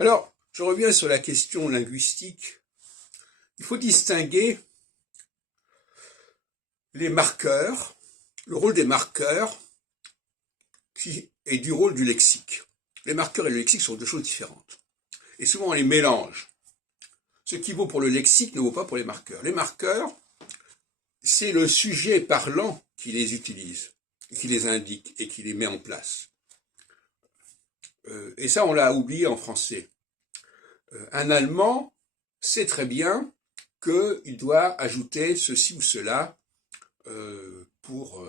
Alors, je reviens sur la question linguistique. Il faut distinguer les marqueurs, le rôle des marqueurs et du rôle du lexique. Les marqueurs et le lexique sont deux choses différentes. Et souvent on les mélange. Ce qui vaut pour le lexique ne vaut pas pour les marqueurs. Les marqueurs, c'est le sujet parlant qui les utilise, qui les indique et qui les met en place. Et ça, on l'a oublié en français. Un Allemand sait très bien qu'il doit ajouter ceci ou cela pour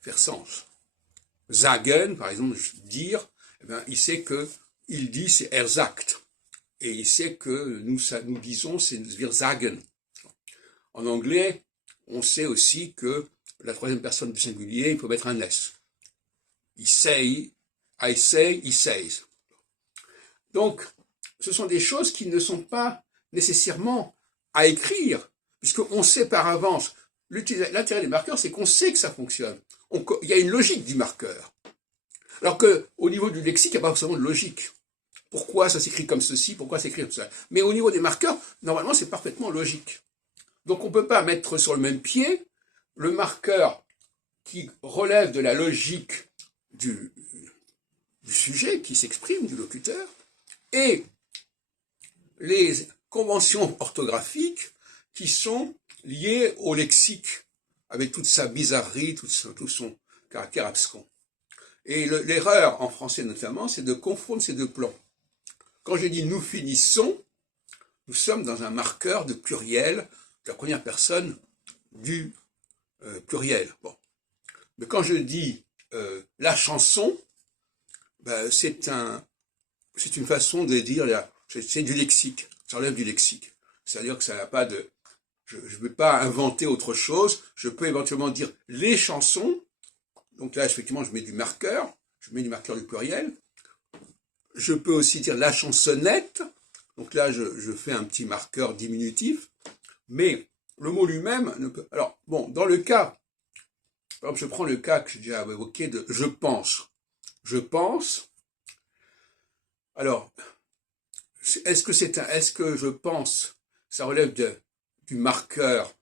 faire sens. Sagen, par exemple, dire, eh bien, il sait que il dit c'est er sagt. Et il sait que nous disons c'est wir sagen. En anglais, on sait aussi que la troisième personne du singulier, il faut mettre un S. Il say, I say, he says. Donc, ce sont des choses qui ne sont pas nécessairement à écrire, puisqu'on sait par avance. L'intérêt des marqueurs, c'est qu'on sait que ça fonctionne. Il y a une logique du marqueur. Alors qu'au niveau du lexique, il n'y a pas forcément de logique. Pourquoi ça s'écrit comme ceci, pourquoi ça s'écrit comme ça. Mais au niveau des marqueurs, normalement, c'est parfaitement logique. Donc on ne peut pas mettre sur le même pied le marqueur qui relève de la logique du sujet qui s'exprime, du locuteur, et les conventions orthographiques qui sont liées au lexique, avec toute sa bizarrerie, tout son caractère abscon. Et l'erreur, en français notamment, c'est de confondre ces deux plans. Quand je dis nous finissons, nous sommes dans un marqueur de pluriel, de la première personne du pluriel. Bon. Mais quand je dis la chanson, ben, c'est une façon de dire, c'est du lexique, ça relève du lexique. C'est-à-dire que ça n'a pas de... Je ne vais pas inventer autre chose, je peux éventuellement dire les chansons, donc là, effectivement, je mets du marqueur du pluriel. Je peux aussi dire la chansonnette, donc là, je fais un petit marqueur diminutif, mais le mot lui-même ne peut... Alors, bon, dans le cas, par exemple, je prends le cas que j'ai déjà évoqué de je pense. Je pense. Alors, est-ce que je pense, ça relève du marqueur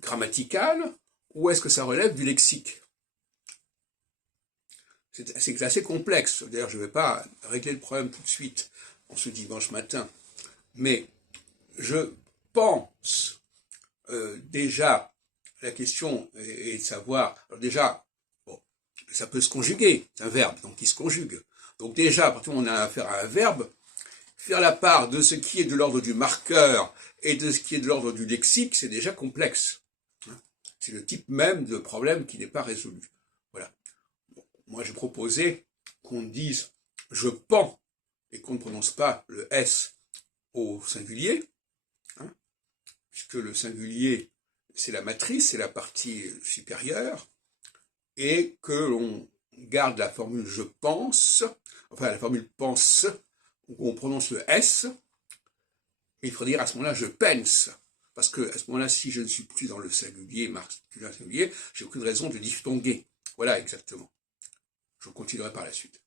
grammatical, ou est-ce que ça relève du lexique? C'est assez complexe. D'ailleurs, je ne vais pas régler le problème tout de suite, en ce dimanche matin. Mais je pense déjà, la question est de savoir, alors déjà, bon, ça peut se conjuguer, c'est un verbe, donc il se conjugue. Donc déjà, à partir du moment où on a affaire à un verbe, faire la part de ce qui est de l'ordre du marqueur et de ce qui est de l'ordre du lexique, c'est déjà complexe. C'est le type même de problème qui n'est pas résolu. Voilà. Bon, moi, je proposais qu'on dise « je pends » et qu'on ne prononce pas le « s » au singulier, puisque le singulier, c'est la matrice, c'est la partie supérieure, et que l'on garde la formule « je pense », enfin la formule « pense », où on prononce le S, mais il faut dire à ce moment-là « je pense », parce que à ce moment-là, si je ne suis plus dans le singulier, masculin singulier, j'ai aucune raison de diphtonguer. Voilà exactement. Je continuerai par la suite.